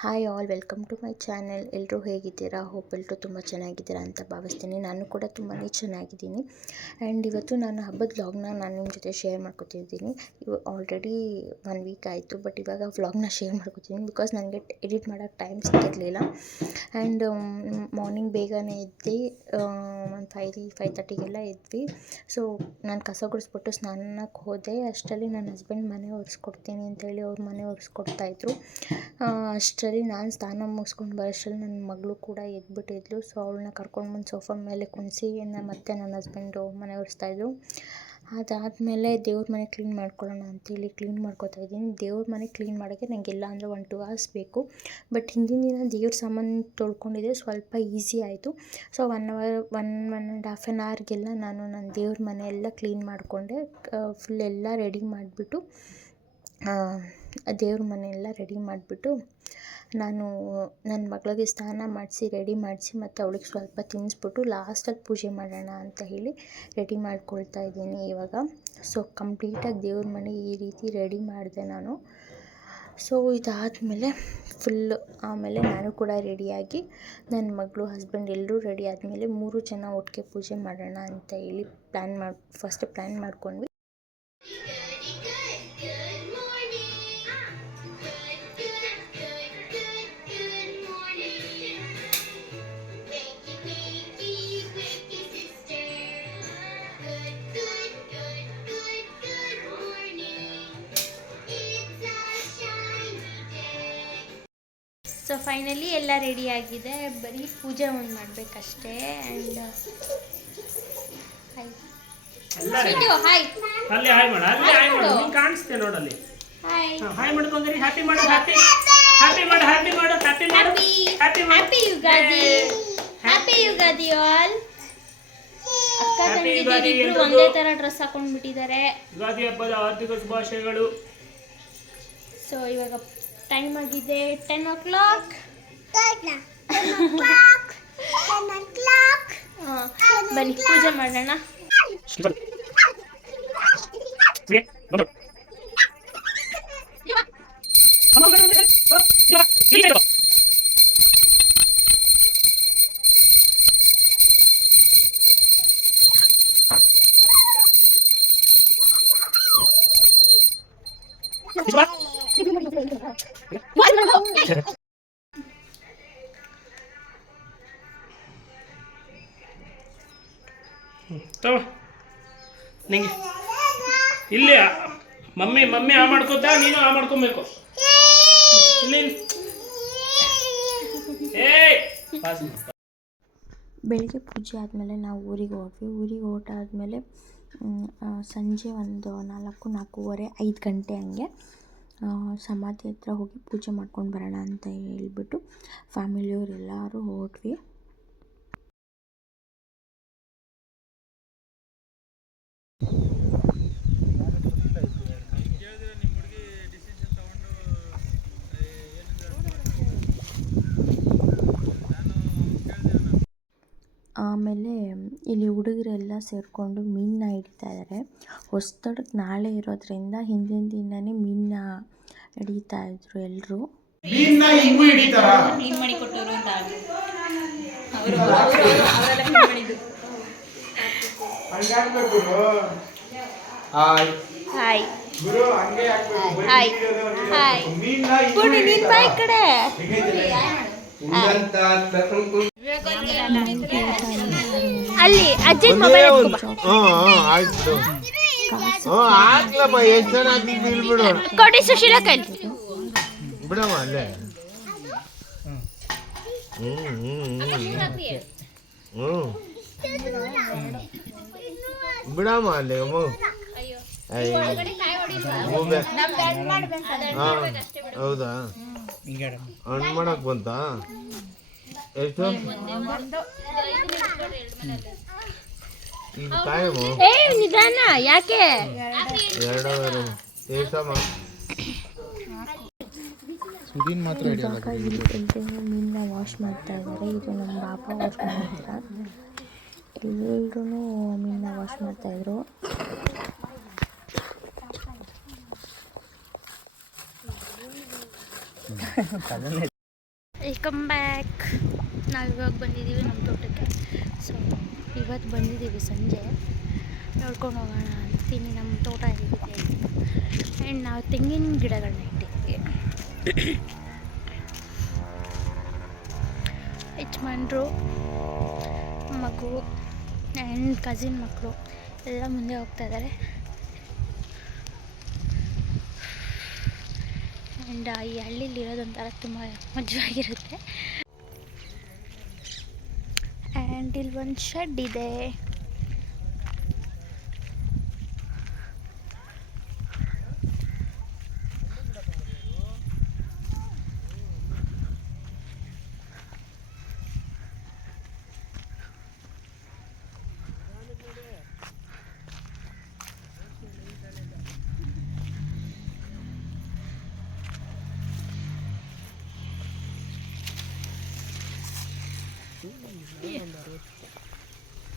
Hi all welcome to my channel ಎಲ್ಲರೂ ಹೇಗಿದ್ದೀರಾ? Hope ಎಲ್ಲರೂ ತುಂಬ ಚೆನ್ನಾಗಿದ್ದೀರಾ ಅಂತ ಭಾವಿಸ್ತೀನಿ. ನಾನು ಕೂಡ ತುಂಬಾ ಚೆನ್ನಾಗಿದ್ದೀನಿ. ಆ್ಯಂಡ್ ಇವತ್ತು ನಾನು ಹಬ್ಬದ ವ್ಲಾಗ್ನ ನಾನು ನಿಮ್ಮ ಜೊತೆ ಶೇರ್ ಮಾಡ್ಕೊತಿದ್ದೀನಿ. ಇವ ಆಲ್ರೆಡಿ ಒನ್ ವೀಕ್ ಆಯಿತು ಬಟ್ ಇವಾಗ ವ್ಲಾಗ್ನ ಶೇರ್ ಮಾಡ್ಕೊತೀನಿ ಬಿಕಾಸ್ ನನಗೆ ಎಡಿಟ್ ಮಾಡೋಕ್ಕೆ ಟೈಮ್ ಸಿಕ್ಕಿರಲಿಲ್ಲ ಆ್ಯಂಡ್ ಮಾರ್ನಿಂಗ್ ಬೇಗನೆ ಎದ್ದು ಒಂದು ಫೈವ್ ಫೈವ್ ತರ್ಟಿಗೆಲ್ಲ ಎದ್ವಿ. ಸೊ ನಾನು ಕಸ ಗುಡಿಸ್ಬಿಟ್ಟು ಸ್ನಾನಕ್ಕೆ ಹೋದೆ. ಅಷ್ಟರಲ್ಲಿ ನನ್ನ ಹಸ್ಬೆಂಡ್ ಮನೆ ಒರೆಸ್ಕೊಡ್ತೀನಿ ಅಂತೇಳಿ ಅವ್ರ ಮನೆ ಒರೆಸ್ಕೊಡ್ತಾಯಿದ್ರು ಅಷ್ಟರಲ್ಲಿ ನಾನು ಸ್ನಾನ ಮುಗಿಸ್ಕೊಂಡು ಬರೋಷ್ಟರಲ್ಲಿ ನನ್ನ ಮಗಳು ಕೂಡ ಎದ್ಬಿಟ್ಟಿದ್ಲು. ಸೊ ಅವಳನ್ನ ಕರ್ಕೊಂಡು ಬಂದು ಸೋಫಾ ಮೇಲೆ ಕುಣಿಸಿ ಮತ್ತೆ ನನ್ನ ಹಸ್ಬೆಂಡು ಮನೆ ಒರೆಸ್ತಾಯಿದ್ರು ಅದಾದಮೇಲೆ ದೇವ್ರ ಮನೆ ಕ್ಲೀನ್ ಮಾಡ್ಕೊಳ್ಳೋಣ ಅಂತೇಳಿ ಕ್ಲೀನ್ ಮಾಡ್ಕೊತಾ ಇದ್ದೀನಿ. ದೇವ್ರ ಮನೆ ಕ್ಲೀನ್ ಮಾಡೋಕ್ಕೆ ನನಗೆ ಇಲ್ಲ ಅಂದರೆ ಒನ್ ಟು ಅವರ್ಸ್ ಬೇಕು. ಬಟ್ ಹಿಂದಿನ ದಿನ ದೇವ್ರ ಸಾಮಾನು ತೊಳ್ಕೊಂಡಿದ್ದೆ ಸ್ವಲ್ಪ ಈಸಿ ಆಯಿತು. So one hour one one and half an ಅವರ್ಗೆಲ್ಲ ನಾನು ನನ್ನ ದೇವ್ರ ಮನೆ ಎಲ್ಲ ಕ್ಲೀನ್ ಮಾಡಿಕೊಂಡೆ. ಫುಲ್ ಎಲ್ಲ ರೆಡಿ ಮಾಡಿಬಿಟ್ಟು ದೇವ್ರ ಮನೆ ಎಲ್ಲ ರೆಡಿ ಮಾಡಿಬಿಟ್ಟು ನಾನು ನನ್ನ ಮಗಳಿಗೆ ಸ್ನಾನ ಮಾಡಿಸಿ, ರೆಡಿ ಮಾಡಿಸಿ ಮತ್ತು ಅವಳಿಗೆ ಸ್ವಲ್ಪ ತಿನ್ನಿಸ್ಬಿಟ್ಟು ಲಾಸ್ಟಲ್ಲಿ ಪೂಜೆ ಮಾಡೋಣ ಅಂತ ಹೇಳಿ ರೆಡಿ ಮಾಡ್ಕೊಳ್ತಾ ಇದ್ದೀನಿ ಇವಾಗ. ಸೊ, ಕಂಪ್ಲೀಟಾಗಿ ದೇವ್ರ ಮನೆ ಈ ರೀತಿ ರೆಡಿ ಮಾಡಿದೆ ನಾನು. ಸೊ, ಇದಾದಮೇಲೆ ಫುಲ್ ಆಮೇಲೆ ನಾನು ಕೂಡ ರೆಡಿಯಾಗಿ ನನ್ನ ಮಗಳು, ಹಸ್ಬೆಂಡ್ ಎಲ್ಲರೂ ರೆಡಿ ಆದಮೇಲೆ ಮೂರು ಜನ ಒಟ್ಟಿಗೆ ಪೂಜೆ ಮಾಡೋಣ ಅಂತ ಹೇಳಿ ಪ್ಲ್ಯಾನ್ ಮಾಡಿ, ಫಸ್ಟ್ ಪ್ಲ್ಯಾನ್ ಮಾಡ್ಕೊಂಡ್ವಿ. ಸೊ ಫೈನಲಿ ಎಲ್ಲ ರೆಡಿ ಆಗಿದೆ. ಬರೀ ಪೂಜೆ ಒಂದು ಮಾಡಬೇಕಷ್ಟೇ. ಆ್ಯಂಡ್ ಹಾಯ್ ಹಾಯ್ ಅಲ್ಲಿ ಹಾಯ್ ಮಾಡು ಅಲ್ಲಿ ಹಾಯ್ ಮಾಡು ನೀನ್ ಕಾಣಿಸ್ತೆ ನೋಡಲ್ಲಿ? ಹಾಯ್ ಹಾಯ್ ಮಾಡು ಬಂಗಾರಿ ಹ್ಯಾಪಿ ಮಾಡು ಹ್ಯಾಪಿ ಹ್ಯಾಪಿ ಮಾಡು ಹ್ಯಾಪಿ ಮಾಡು ಹ್ಯಾಪಿ ಮಾಡು. ಹ್ಯಾಪಿ ಹ್ಯಾಪಿ ಮಾಡು. Happy Ugadi happy Ugadi all ಅಕ್ಕ ಇಬ್ರು. ಒಂದೇ ತರ ಡ್ರೆಸ್ ಹಾಕೊಂಡ್ ಬಿಟ್ಟಿದ್ದಾರೆ ಯುಗಾದಿ ಹಬ್ಬದ ಆರ್ಥಿಕ ಶುಭಾಶಯಗಳು. ಸೊ ಇವಾಗ ಟೈಮ್ ಆಗಿದೆ ಟೆನ್ ಓ ಕ್ಲಾಕ್ ಬನ್ನಿ ಪೂಜೆ ಮಾಡೋಣ ತಗೋ ನಿಂಗೆ. ಇಲ್ಲಿ ಮಮ್ಮಿ ಮಮ್ಮಿ ಆ ಮಾಡ್ಕೋತಾ, ನೀನು ಆ ಮಾಡ್ಕೊಬೇಕು. ಇಲ್ಲಿ. ಬೆಳಿಗ್ಗೆ ಪೂಜೆ ಆದಮೇಲೆ ನಾವು ಊರಿಗೆ ಹೋದ್ವಿ. ಊರಿಗೆ ಊಟ ಹೊರಟಾದ್ಮೇಲೆ ಸಂಜೆ ಒಂದು ನಾಲ್ಕು, ನಾಲ್ಕೂವರೆ, ಐದು ಗಂಟೆ ಹಂಗೆ ಸಮಾಧಿ ಹತ್ರ ಹೋಗಿ ಪೂಜೆ ಮಾಡ್ಕೊಂಡು ಬರೋಣ ಅಂತ ಹೇಳ್ಬಿಟ್ಟು ಫ್ಯಾಮಿಲಿಯವ್ರು ಎಲ್ಲರೂ ಹೊರಟ್ವಿ ಆಮೇಲೆ ಇಲ್ಲಿ ಹುಡುಗರೆಲ್ಲ ಸೇರಿಕೊಂಡು ಮೀನನ್ನ ಹಿಡಿತಾ ಇದ್ದಾರೆ ಹೊಸ್ತಡಕ್ಕೆ ನಾಳೆ ಇರೋದ್ರಿಂದ ಹಿಂದಿನ ದಿನನೇ ಮೀನನ್ನ ಹಿಡಿತಾ ಇದ್ರು ಎಲ್ಲರೂ ಹಾಯ್. ಹಾಯ್. ಹಾಯ್. ನೀನ್. ಬಾಯ್ ಕಡೆ. ಅಲ್ಲಿ ಅಜ್ಜಿ ಮೊಬೈಲ್ ಹ್ಞೂ ಹ್ಞೂ ಆಯ್ತು ಹ್ಞೂ ಹಾಕ್ಲಪ್ಪ ಎಷ್ಟು ಜನ ಹಾಕಿ ಬೀಳ್ಬಿಡು ಕೊಡಿ ಸುಶೀಲ ಕೈ ಬಿಡಮ್ಮ ಅಲ್ಲೇ ಹ್ಞೂ ಹ್ಞೂ ಹ್ಞೂ ಹ್ಞೂ ಬಿಡಮ್ಮ ಅಲ್ಲೇ ಅಮ್ಮ ಅಯ್ಯ. ಹೋಗ್ಬೇ- ಹಾ, ಹೌದಾ ಹಣ್ಣು ಮಾಡಕ್ ಬಂತ ಎಷ್ಟು? ಈಗ ಟೈಮು ಏ ನಿಧಾನ ಯಾಕೆ? ಎರಡು ಎಷ್ಟಮ್ಮ ಮಾತ್ರ ಇಲ್ಲಿ ಎಲ್ರೂ ಮೀನನ್ನ ವಾಶ್ ಮಾಡ್ತಾ ಇದ್ದಾರೆ. ಇದು ನಮ್ಮ ಪಾಪ ವಾಶ್ ಮಾಡ್ತಾರೆ ಎಲ್ಲರೂ ಮೀನನ್ನ ವಾಶ್ ಮಾಡ್ತಾ ಇದ್ರು. ವೆಲ್ಕಮ್ ಬ್ಯಾಕ್ ನಾವು ಇವಾಗ ಬಂದಿದ್ದೀವಿ ನಮ್ಮ ತೋಟಕ್ಕೆ. ಸೊ ಇವತ್ತು ಬಂದಿದ್ದೀವಿ ಸಂಜೆ. ನೋಡ್ಕೊಂಡು ಹೋಗೋಣ ಅಂತೀನಿ ನಮ್ಮ ತೋಟ ಹೇಗಿದೆ ಆ್ಯಂಡ್ ನಾವು ತೆಂಗಿನ ಗಿಡಗಳನ್ನ ಇಟ್ಟಿದ್ದೀವಿ ಯಜಮಾನ್ರು, ಮಗು ಆ್ಯಂಡ್ ಕಸಿನ್ ಮಕ್ಕಳು ಎಲ್ಲ ಮುಂದೆ ಹೋಗ್ತಾ ಇದ್ದಾರೆ ಆ್ಯಂಡ್ ಈ ಹಳ್ಳಿಲಿ ಇರೋದೊಂಥರ ತುಂಬ ಮಜವಾಗಿರುತ್ತೆ. ಆ್ಯಂಡ್ ಇಲ್ಲಿ ಒಂದು ಶೆಡ್ ಇದೆ.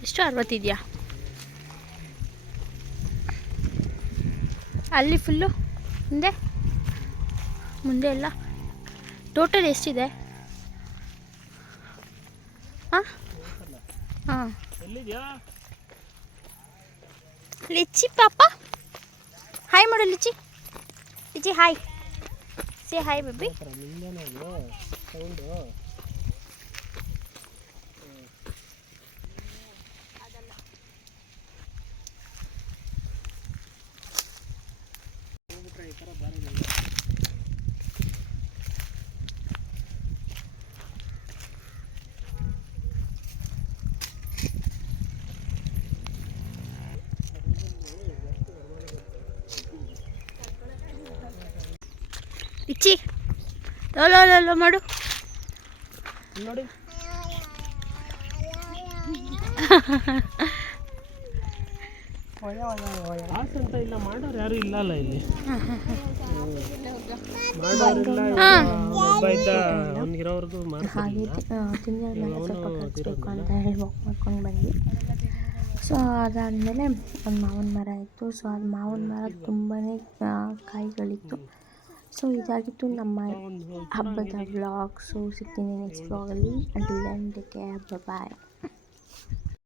ಎಷ್ಟು ಅರವತ್ತಿದೆಯಾ ಅಲ್ಲಿ ಫುಲ್ಲು ಮುಂದೆ ಮುಂದೆ ಎಲ್ಲ ಟೋಟಲ್ ಎಷ್ಟಿದೆ? ಹಾಂ? ಹಾಂ. ಲಿಚ್ಚಿ ಪಾಪ. ಹಾಯ್ ಮಾಡು Lichi. Lichi hi say hi baby Lichi low ಮಾಡು. ನೋಡಿ. ಅಂತ ಇಲ್ಲ ಮಾಡೋರು ಯಾರು ಇಲ್ಲ ಅಲ್ಲ ಇಲ್ಲಿ. ಮಾಡೋರಿಲ್ಲ ಹಾಂ. ಒಬ್ಬ ಇದ್ದ ಅವ್ನಿಗಿರೋರ್ಗು ಹಾಗೆ ತಿಂದಿದ್ಮೇಲೆ ಸ್ವಲ್ಪ ಕಲಿಸ್ಬೇಕು ಅಂತ ಹೇಳಿ ವಾಕ್ ಮಾಡ್ಕೊಂಡು ಬಂದ್ವಿ. ಸೊ ಅದಾದಮೇಲೆ ಒಂದು ಮಾವಿನ ಮರ ಇತ್ತು. ಸೊ ಅದು ಮಾವಿನ ಮರ ತುಂಬಾ ಕಾಯಿಗಳಿತ್ತು. ಸೊ ಇದಾಗಿತ್ತು ನಮ್ಮ ಹಬ್ಬದ ವ್ಲಾಗ್ ಸೊ ಸಿಗ್ತೀನಿ ನೆಕ್ಸ್ಟ್ ವ್ಲಾಗಲ್ಲಿ until then take care bye